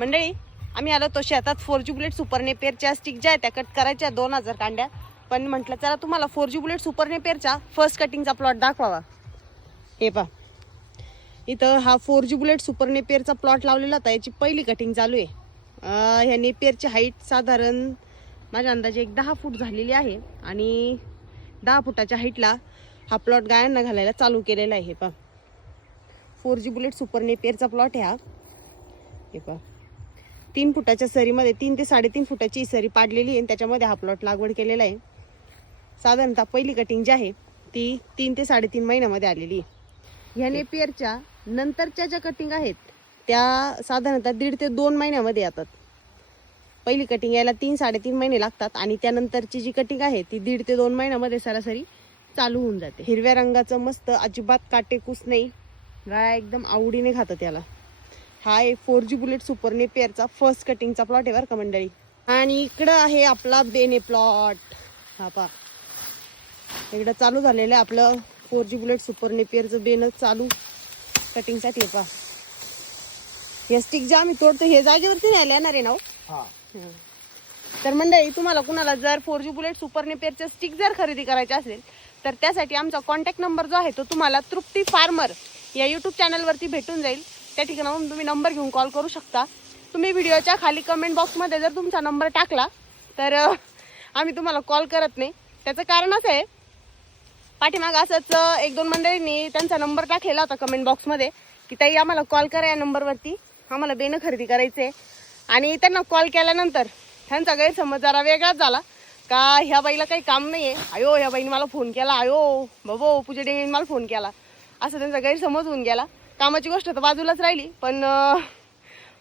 मंडळी आम्ही आलो तो शेतात 4G बुलेट सुपर नेपियरच्या स्टिक ज्या आहेत त्या कट करायच्या 2000 कांड्या. पण म्हटलं चला तुम्हाला 4G बुलेट सुपर नेपियरचा फर्स्ट कटिंगचा प्लॉट दाखवावा. हे पहा इथं हा 4G बुलेट सुपर नेपियरचा प्लॉट लावलेला होता. याची पहिली कटिंग चालू आहे. ह्या नेपियरची हाईट साधारण माझ्या अंदाजे एक 10 फूट झालेली आहे आणि 10 फुटाच्या हाईटला हा प्लॉट गायांना घालायला चालू केलेला आहे. हे पहा 4G बुलेट सुपर नेपियरचा प्लॉट आहे हा. हे पहा 3 फुटाच्या सरीमध्ये 3 ते 3.5 फुटाची सरी पाडलेली आहे. त्याच्यामध्ये हा प्लॉट लागवड केलेला आहे. साधारणतः पहिली कटिंग जी आहे ती 3 ते 3.5 महिन्यामध्ये आलेली आहे. ह्या नेपियरच्या नंतरच्या ज्या कटिंग आहेत त्या साधारणतः 1.5 ते 2 महिन्यामध्ये येतात. पहिली कटिंग यायला 3-3.5 महिने लागतात आणि त्यानंतरची जी कटिंग आहे ती 1.5 ते 2 महिन्यामध्ये सरासरी चालू होऊन जाते. हिरव्या रंगाचं मस्त अजिबात काटेकुस नाही, गाय एकदम आवडीने खातं त्याला. हा आहे 4G बुलेट सुपर नेपियरचा फर्स्ट कटिंगचा प्लॉट आहे बरं का मंडळी. आणि इकडं आहे आपला बेने प्लॉट. हा पहा इकडं चालू झालेलं आहे आपलं 4G बुलेट सुपर नेपियरचं बेन चालू कटिंगसाठी. पहा हे स्टिक जे आम्ही तोडतो हे जागेवरती न्यायला येणार आहे ना. तर मंडळी तुम्हाला कुणाला जर 4G बुलेट सुपर नेपियरचे स्टिक जर खरेदी करायचे असेल तर त्यासाठी आमचा कॉन्टॅक्ट नंबर जो आहे तो तुम्हाला तृप्ती फार्मर या यूट्यूब चॅनलवरती भेटून जाईल. त्या ठिकाणाहून तुम्ही नंबर घेऊन कॉल करू शकता. तुम्ही व्हिडिओच्या खाली कमेंट बॉक्समध्ये जर तुमचा नंबर टाकला तर आम्ही तुम्हाला कॉल करत नाही. त्याचं कारण असं आहे पाठीमाग असंच 1-2 मंडळींनी त्यांचा नंबर टाकलेला होता कमेंट बॉक्समध्ये की ताई आम्हाला कॉल करा या नंबरवरती, आम्हाला बेनं खरेदी करायचे. आणि त्यांना कॉल केल्यानंतर त्यांचा गैरसमज जरा वेगळाच झाला का ह्या बाईला काही काम नाही आहे, अयो ह्या बाईने मला फोन केला, अयो बाबो पूजा डेंगेने मला फोन केला, असं त्यांचा गैरसमज होऊन गेला. कामाची गोष्ट तर बाजूलाच राहिली पण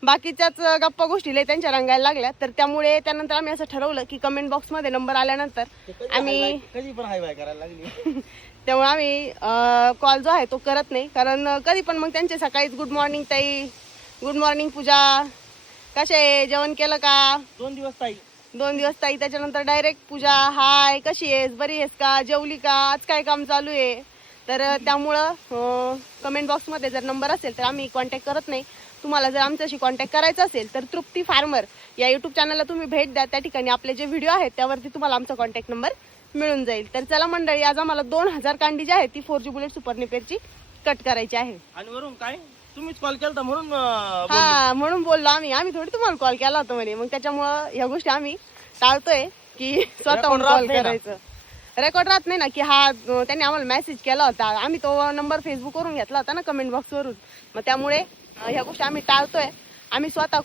बाकीच्याच गप्पा गोष्टी लय त्यांच्या रंगायला लागल्या. तर त्यामुळे त्यानंतर आम्ही असं ठरवलं की कमेंट बॉक्समध्ये नंबर आल्यानंतर आम्ही कधी पण हाय बाय करायला लागली. त्यामुळे आम्ही कॉल जो आहे तो करत नाही. कारण कधी पण मग त्यांचे सकाळीच गुड मॉर्निंग ताई, गुड मॉर्निंग पूजा, कसे आहे, जेवण केलं का, 2 दिवस ताई, 2 दिवस ताई, त्याच्यानंतर डायरेक्ट पूजा हाय कशी आहेस, बरी आहेस का, जेवली का, आज काय काम चालू आहे. तर त्यामुळं कमेंट बॉक्समध्ये जर नंबर असेल तर आम्ही कॉन्टॅक्ट करत नाही. तुम्हाला जर आमच्याशी कॉन्टॅक्ट करायचा असेल तर तृप्ती फार्मर या यूट्यूब चॅनलला तुम्ही भेट द्या. त्या ठिकाणी आपले जे व्हिडिओ आहेत त्यावरती तुम्हाला आमचा कॉन्टॅक्ट नंबर मिळून जाईल. तर चला मंडळी आज आम्हाला 2000 कांडी जी आहे ती 4G बुलेट सुपर नेपियरची कट करायची आहे. आणि वरून काय तुम्हीच कॉल केलता म्हणून हा म्हणून बोललो आम्ही थोडी तुम्हाला कॉल केला होता म्हणे. मग त्याच्यामुळं ह्या गोष्टी आम्ही टाळतोय की स्वतःहून कॉल करायचं. रेकॉर्ड राहत नाही ना की हा त्यांनी आम्हाला मेसेज केला होता, आम्ही तो नंबर फेसबुकवरून घेतला होता ना कमेंट बॉक्सवरून. मग त्यामुळे ह्या गोष्टी आम्ही टाळतोय. आम्ही स्वतः